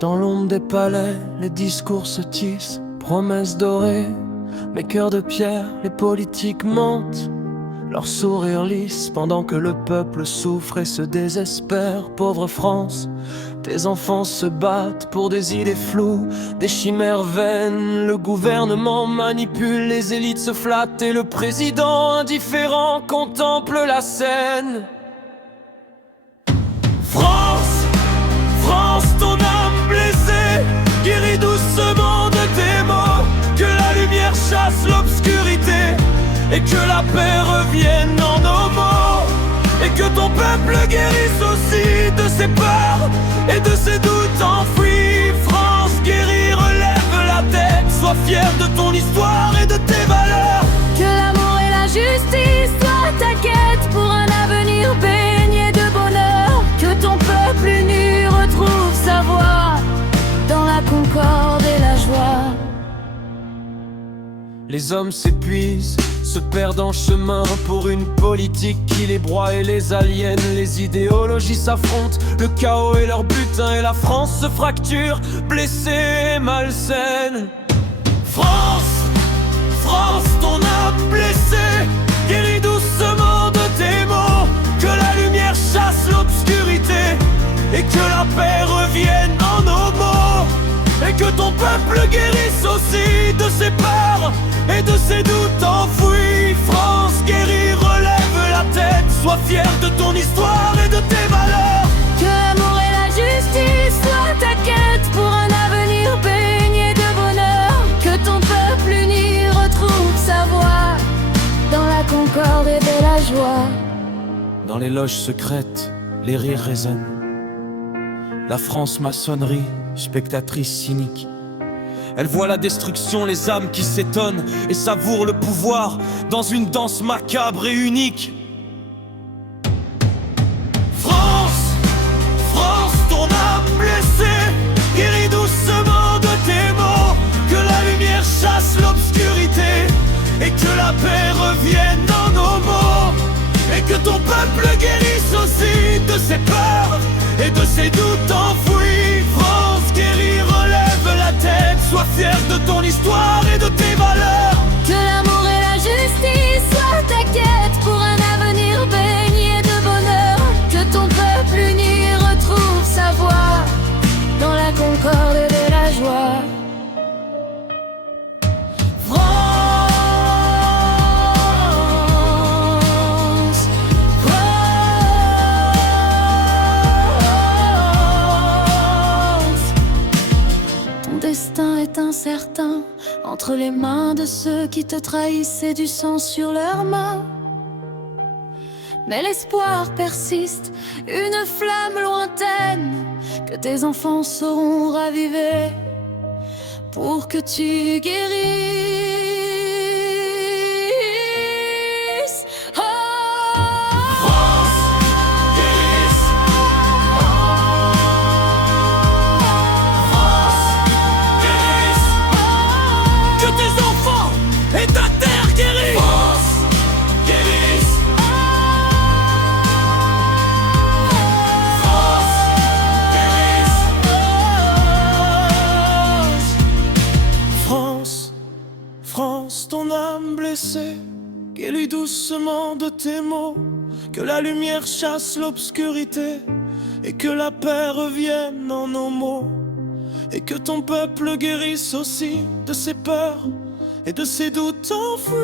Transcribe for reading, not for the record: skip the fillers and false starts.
Dans l'ombre des palais, les discours se tissent, promesses dorées, mais cœurs de pierre, les politiques mentent. Leur sourire lisse pendant que le peuple souffre et se désespère. Pauvre France, tes enfants se battent pour des idées floues, des chimères vaines. Le gouvernement manipule, les élites se flattent et le président indifférent contemple la scène. France, France, ton âme blessée, guéris doucement de tes maux. Que la lumière chasse l'obscurité et que la paix revienne en nos mots. Et que ton peuple guérisse aussi de ses peurs et de ses doutes enfouis. France, guéris, relève la tête, sois fier de ton histoire et de tes valeurs. Que l'amour et la justice soient ta quête pour un avenir baigné de bonheur. Que ton peuple uni retrouve sa voix dans la concorde et la joie. Les hommes s'épuisent, se perdent en chemin pour une politique qui les broie et les aliène. Les idéologies s'affrontent, le chaos est leur butin et la France se fracture, blessée et malsaine. France, France, ton âme blessée, guéris doucement de tes maux. Que la lumière chasse l'obscurité et que la paix revienne en nos mots. Et que ton peuple guérisse aussi de ses peurs et de ses doutes enfouis. France, guéris, relève la tête, sois fier de ton histoire et de tes valeurs. Que l'amour et la justice soient ta quête pour un avenir baigné de bonheur. Que ton peuple uni retrouve sa voix dans la concorde et de la joie. Dans les loges secrètes, les rires résonnent. La France maçonnerie, spectatrice cynique. Elle voit la destruction, les âmes qui s'étonnent et savoure le pouvoir dans une danse macabre et unique. France, France, ton âme blessée, guéris doucement de tes maux. Que la lumière chasse l'obscurité et que la paix revienne dans nos mots. Et que ton peuple guérisse aussi de ses peurs et de ses doutes enfouis. France, guéris, relève la tête, sois fier de ton histoire et de tes valeurs. Que l'amour et la justice soient ta quête pour un avenir baigné de bonheur. Que ton peuple uni retrouve sa voix dans la concorde et de la joie. Destin est incertain entre les mains de ceux qui te trahissent et du sang sur leurs mains. Mais l'espoir persiste, une flamme lointaine que tes enfants sauront raviver pour que tu guérisses. Et ta terre guérie. France, guérisse. France, guérisse. France, France, ton âme blessée, guéris doucement de tes maux. Que la lumière chasse l'obscurité et que la paix revienne en nos mots. Et que ton peuple guérisse aussi de ses peurs et de ses doutes enfouis.